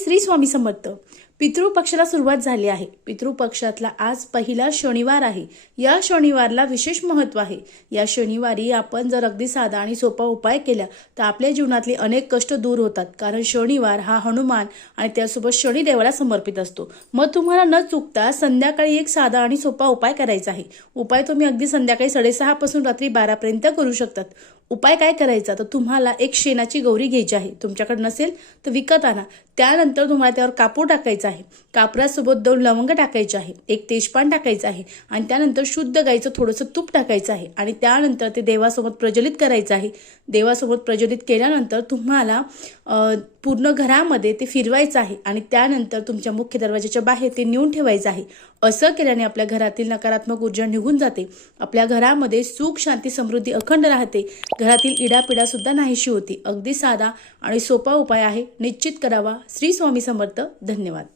श्री स्वामी समर्थ। पितृपक्षाला सुरुवात झाली आहे। पितृपक्षातला आज पहिला शनिवार आहे। या शनिवारला विशेष महत्त्व आहे। या शनिवारी आपण जर अगदी साधा आणि सोपा उपाय केला तर आपल्या जीवनातले अनेक कष्ट दूर होतात, कारण शनिवार हा हनुमान आणि त्यासोबत शनिदेवाला समर्पित असतो। मग तुम्हाला न चुकता संध्याकाळी एक साधा आणि सोपा उपाय करायचा आहे। उपाय तुम्ही अगदी संध्याकाळी 6:30 पासून रात्री 12 पर्यंत करू शकतात। उपाय काय करायचा तर तुम्हाला एक शेणाची गौरी घ्यायची आहे। तुमच्याकडे नसेल तर विकत आणा। त्यानंतर तुम्हाला त्यावर कापूर टाकायचा आहे। कापरासोबत 2 लवंग टाकायचे आहे, 1 तेजपान टाकायचं आहे आणि त्यानंतर शुद्ध गाईचं थोडंसं तूप टाकायचं आहे आणि त्यानंतर ते देवासोबत प्रज्वलित करायचं आहे। देवासोबत प्रज्वलित केल्यानंतर तुम्हाला पूर्ण घरामध्ये ते फिरवायचं आहे आणि त्यानंतर तुमच्या मुख्य दरवाजाच्या बाहेर ते नेऊन ठेवायचं आहे। असं केल्याने आपल्या घरातील नकारात्मक ऊर्जा निघून जाते। आपल्या घरामध्ये सुख, शांती, समृद्धी अखंड राहते। घरातील इडापिडा सुद्धा नाहीशी होती। अगदी साधा आणि सोपा उपाय आहे, निश्चित करावा। श्री स्वामी समर्थ। धन्यवाद।